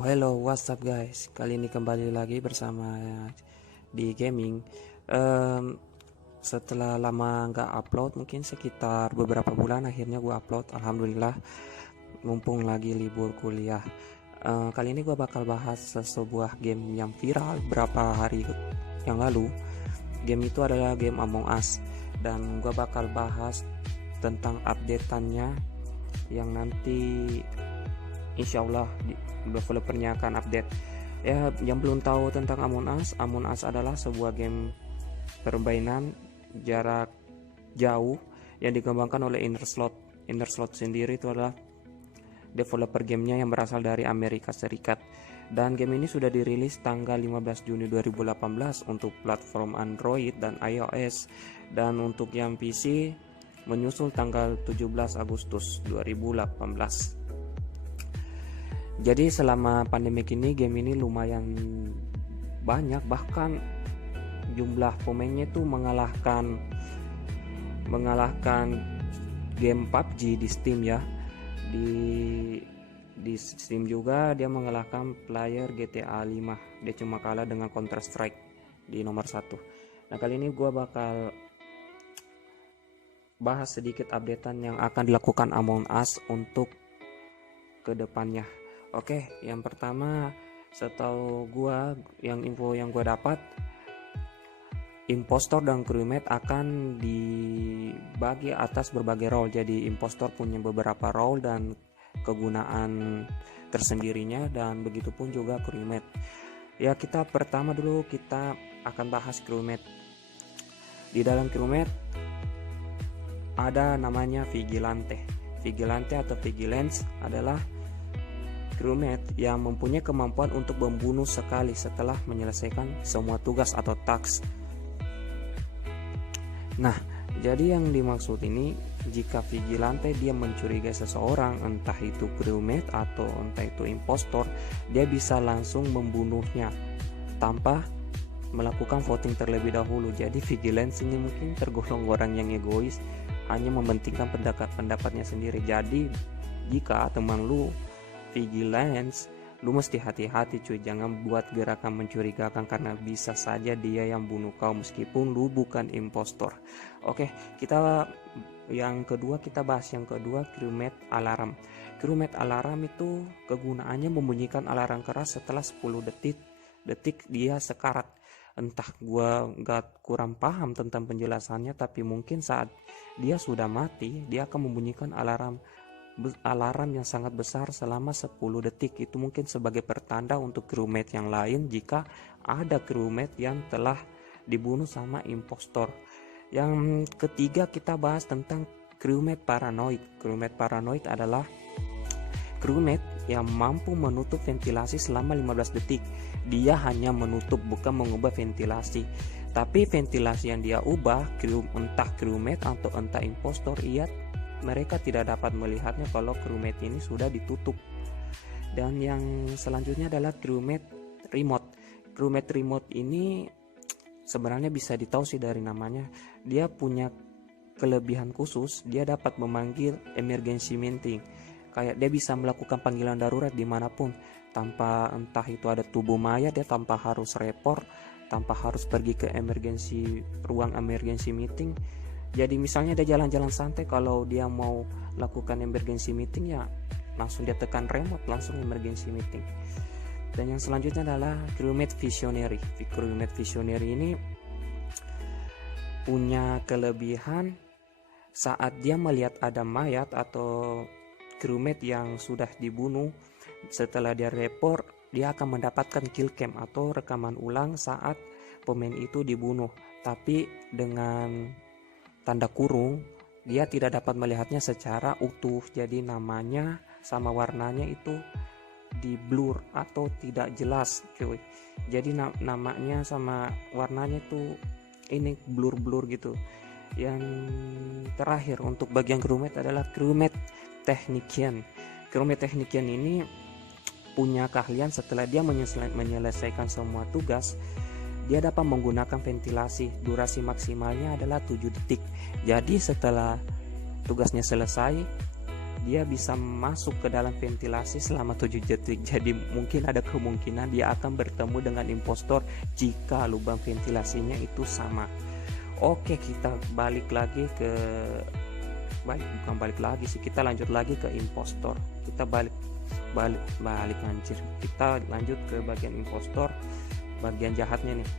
Hello, what's up guys? Kali ini kembali lagi bersama di gaming. Em, Setelah lama nggak upload, mungkin sekitar beberapa bulan, akhirnya gue upload. Alhamdulillah, mumpung lagi libur kuliah. Kali ini gue bakal bahas sebuah game yang viral beberapa hari yang lalu. Game itu adalah game Among Us, dan gue bakal bahas tentang updateannya yang nanti insya Allah developernya akan update. Ya, yang belum tahu tentang Among Us adalah sebuah game permainan jarak jauh yang dikembangkan oleh Inner Slot sendiri itu adalah developer gamenya yang berasal dari Amerika Serikat. Dan game ini sudah dirilis tanggal 15 Juni 2018 untuk platform Android dan iOS, dan untuk yang PC menyusul tanggal 17 Agustus 2018. Jadi selama pandemi ini game ini lumayan banyak, bahkan jumlah pemainnya itu mengalahkan game PUBG di Steam ya. Di Steam juga dia mengalahkan player GTA 5. Dia cuma kalah dengan Counter Strike di nomor 1. Nah, kali ini gue bakal bahas sedikit updatean yang akan dilakukan Among Us untuk kedepannya. Oke, yang pertama, setahu gua, info yang gua dapat, impostor dan crewmate akan dibagi atas berbagai role. Jadi impostor punya beberapa role dan kegunaan tersendirinya, dan begitupun juga crewmate. Ya, kita pertama dulu kita akan bahas crewmate. Di dalam crewmate ada namanya vigilante. Vigilante atau vigilance adalah crewmate yang mempunyai kemampuan untuk membunuh sekali setelah menyelesaikan semua tugas atau task. Nah, jadi yang dimaksud ini, jika vigilante dia mencurigai seseorang, entah itu crewmate atau entah itu impostor, dia bisa langsung membunuhnya tanpa melakukan voting terlebih dahulu. Jadi vigilance ini mungkin tergolong orang yang egois, hanya mementingkan pendapatnya sendiri. Jadi jika teman lu vigilance, lu mesti hati-hati cuy, jangan buat gerakan mencurigakan karena bisa saja dia yang bunuh kau meskipun lu bukan impostor. Oke, kita bahas yang kedua, crewmate alarm. Crewmate alarm itu kegunaannya membunyikan alarm keras setelah 10 detik dia sekarat. Entah gua kurang paham tentang penjelasannya, tapi mungkin saat dia sudah mati dia akan membunyikan alarm yang sangat besar selama 10 detik. Itu mungkin sebagai pertanda untuk crewmate yang lain jika ada crewmate yang telah dibunuh sama impostor. Yang ketiga kita bahas tentang crewmate paranoid. Crewmate paranoid adalah crewmate yang mampu menutup ventilasi selama 15 detik. Dia hanya menutup, bukan mengubah ventilasi. Tapi ventilasi yang dia ubah, entah crewmate atau entah impostor, mereka tidak dapat melihatnya kalau crewmate ini sudah ditutup. Dan yang selanjutnya adalah crewmate remote. Crewmate remote ini sebenarnya bisa ditahu sih dari namanya, dia punya kelebihan khusus, dia dapat memanggil emergency meeting. Kayak dia bisa melakukan panggilan darurat dimanapun tanpa, entah itu ada tubuh mayat, dia tanpa harus report, tanpa harus pergi ke ruang emergency meeting. Jadi misalnya dia jalan-jalan santai, kalau dia mau lakukan emergency meeting ya langsung dia tekan remote, langsung emergency meeting. Dan yang selanjutnya adalah crewmate visionary. Crewmate visionary ini punya kelebihan saat dia melihat ada mayat atau crewmate yang sudah dibunuh, setelah dia report, dia akan mendapatkan kill cam atau rekaman ulang saat pemain itu dibunuh. Tapi dengan tanda kurung, dia tidak dapat melihatnya secara utuh. Jadi namanya sama warnanya itu di blur atau tidak jelas cuy. Jadi namanya sama warnanya itu ini blur gitu. Yang terakhir untuk bagian crewmate adalah crewmate technician. Crewmate technician ini punya keahlian setelah dia menyelesaikan semua tugas, dia dapat menggunakan ventilasi. Durasi maksimalnya adalah 7 detik. Jadi setelah tugasnya selesai, dia bisa masuk ke dalam ventilasi selama 7 detik. Jadi mungkin ada kemungkinan dia akan bertemu dengan impostor jika lubang ventilasinya itu sama. Oke, kita balik lagi ke bukan balik lagi sih, kita lanjut lagi ke impostor. Kita balik anjir. Kita lanjut ke bagian impostor, bagian jahatnya nih.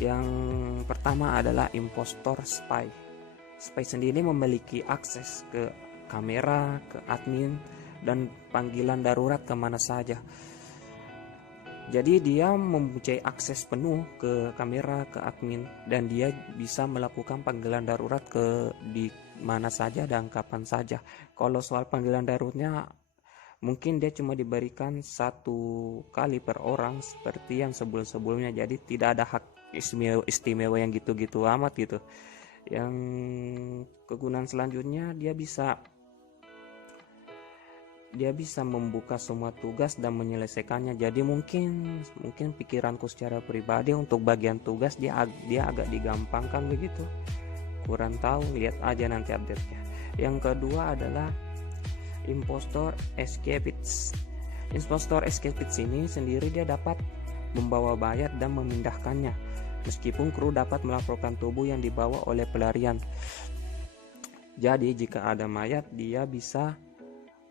Yang pertama adalah impostor spy. Spy sendiri memiliki akses ke kamera, ke admin, dan panggilan darurat kemana saja. Jadi dia mempunyai akses penuh ke kamera, ke admin, dan dia bisa melakukan panggilan darurat ke di mana saja dan kapan saja. Kalau soal panggilan daruratnya, mungkin dia cuma diberikan 1 kali per orang seperti yang sebelum-sebelumnya. Jadi tidak ada hak istimewa yang gitu-gitu amat gitu. Yang kegunaan selanjutnya, dia bisa membuka semua tugas dan menyelesaikannya. Jadi mungkin pikiranku secara pribadi untuk bagian tugas dia agak digampangkan begitu. Kurang tahu, lihat aja nanti update-nya. Yang kedua adalah impostor escapists. Impostor escapists ini sendiri dia dapat membawa mayat dan memindahkannya, meskipun kru dapat melaporkan tubuh yang dibawa oleh pelarian. Jadi jika ada mayat, dia bisa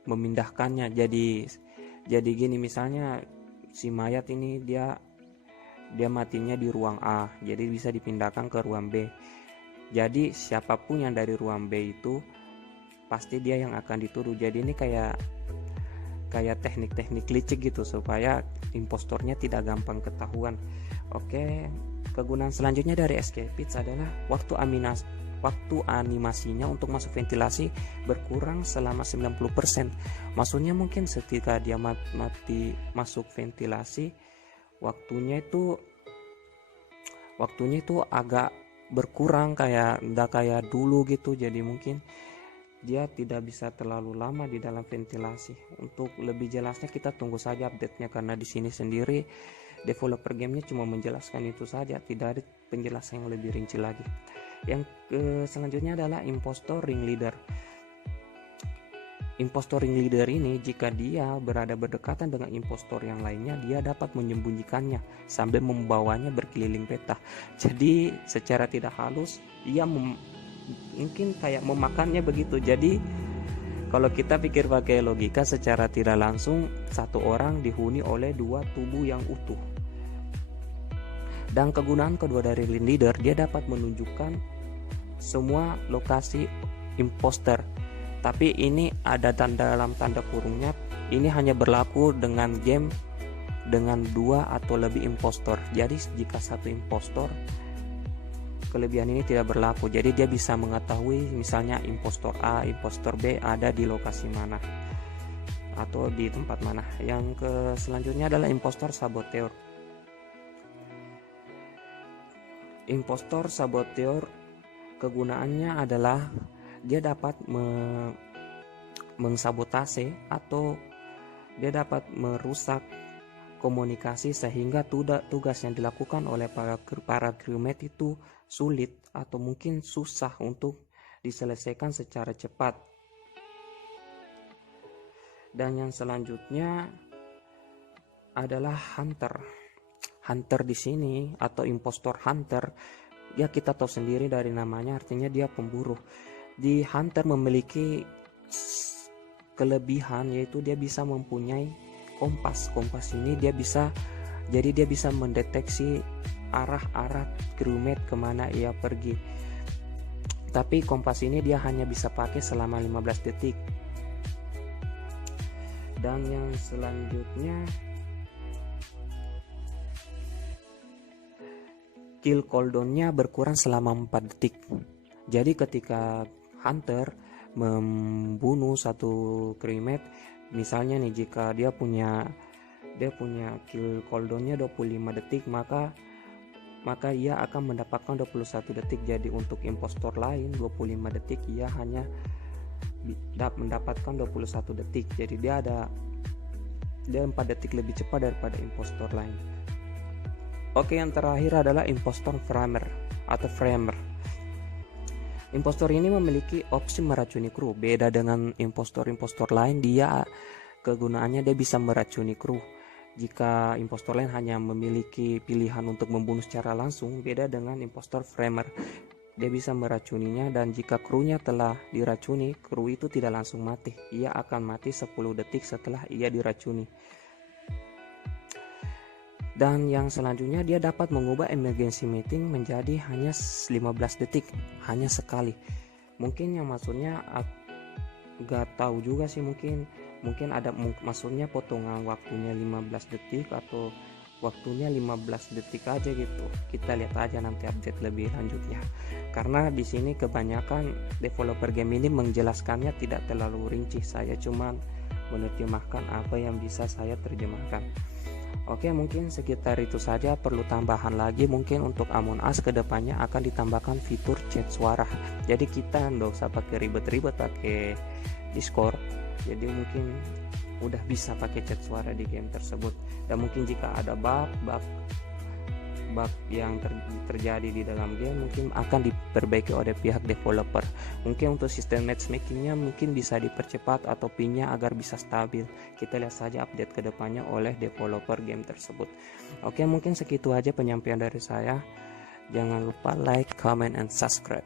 memindahkannya. Jadi gini, misalnya si mayat ini dia matinya di ruang A, jadi bisa dipindahkan ke ruang B. Jadi siapapun yang dari ruang B itu pasti dia yang akan dituduh. Jadi ini kayak teknik-teknik licik gitu supaya impostornya tidak gampang ketahuan. Oke, kegunaan selanjutnya dari escapists adalah waktu animasinya untuk masuk ventilasi berkurang selama 90%. Maksudnya mungkin ketika dia mati masuk ventilasi, waktunya itu agak berkurang, nggak kayak dulu gitu. Jadi mungkin dia tidak bisa terlalu lama di dalam ventilasi. Untuk lebih jelasnya kita tunggu saja update-nya, karena di sini sendiri developer gamenya cuma menjelaskan itu saja, tidak ada penjelasan yang lebih rinci lagi. Yang selanjutnya adalah impostor ringleader. Impostor ringleader ini jika dia berada berdekatan dengan impostor yang lainnya, dia dapat menyembunyikannya sambil membawanya berkeliling peta. Jadi secara tidak halus dia mungkin kayak memakannya begitu. Jadi kalau kita pikir pakai logika, secara tidak langsung satu orang dihuni oleh 2 tubuh yang utuh. Dan kegunaan kedua dari ringleader, dia dapat menunjukkan semua lokasi imposter. Tapi ini ada dalam tanda kurungnya, ini hanya berlaku dengan game dengan 2 atau lebih impostor. Jadi jika satu impostor, kelebihan ini tidak berlaku. Jadi dia bisa mengetahui misalnya impostor A, impostor B ada di lokasi mana atau di tempat mana. Yang selanjutnya adalah impostor saboteur. Impostor saboteur kegunaannya adalah dia dapat mengsabotase atau dia dapat merusak komunikasi sehingga tugas yang dilakukan oleh para crewmate itu sulit atau mungkin susah untuk diselesaikan secara cepat. Dan yang selanjutnya adalah hunter. Hunter di sini atau impostor hunter, ya kita tahu sendiri dari namanya, artinya dia pemburu. Di hunter memiliki kelebihan, yaitu dia bisa mempunyai kompas. Kompas ini dia bisa mendeteksi arah crewmate kemana ia pergi. Tapi kompas ini dia hanya bisa pakai selama 15 detik. Dan yang selanjutnya, kill cooldownnya berkurang selama 4 detik. Jadi ketika hunter membunuh satu crewmate, misalnya nih jika dia punya kill cooldownnya 25 detik, maka ia akan mendapatkan 21 detik. Jadi untuk impostor lain 25 detik, ia hanya mendapatkan 21 detik. Jadi dia 4 detik lebih cepat daripada impostor lain. Oke, yang terakhir adalah impostor framer atau framer. Impostor ini memiliki opsi meracuni kru. Beda dengan impostor-impostor lain, dia kegunaannya dia bisa meracuni kru. Jika impostor lain hanya memiliki pilihan untuk membunuh secara langsung, beda dengan impostor framer. Dia bisa meracuninya, dan jika krunya telah diracuni, kru itu tidak langsung mati. Ia akan mati 10 detik setelah ia diracuni. Dan yang selanjutnya, dia dapat mengubah emergency meeting menjadi hanya 15 detik, hanya sekali. Mungkin yang maksudnya gak tahu juga sih, mungkin ada maksudnya potongan waktunya 15 detik atau waktunya 15 detik aja gitu. Kita lihat aja nanti update lebih lanjut ya. Karena di sini kebanyakan developer game ini menjelaskannya tidak terlalu rinci. Saya cuman menerjemahkan apa yang bisa saya terjemahkan. Oke, mungkin sekitar itu saja. Perlu tambahan lagi, mungkin untuk Among Us kedepannya akan ditambahkan fitur chat suara. Jadi kita nggak usah pakai ribet-ribet pakai Discord. Jadi mungkin udah bisa pakai chat suara di game tersebut. Dan mungkin jika ada bug yang terjadi di dalam game, mungkin akan diperbaiki oleh pihak developer. Mungkin untuk sistem matchmakingnya mungkin bisa dipercepat atau pinnya agar bisa stabil. Kita lihat saja update kedepannya oleh developer game tersebut. Oke, mungkin segitu aja penyampaian dari saya. Jangan lupa like, comment, and subscribe.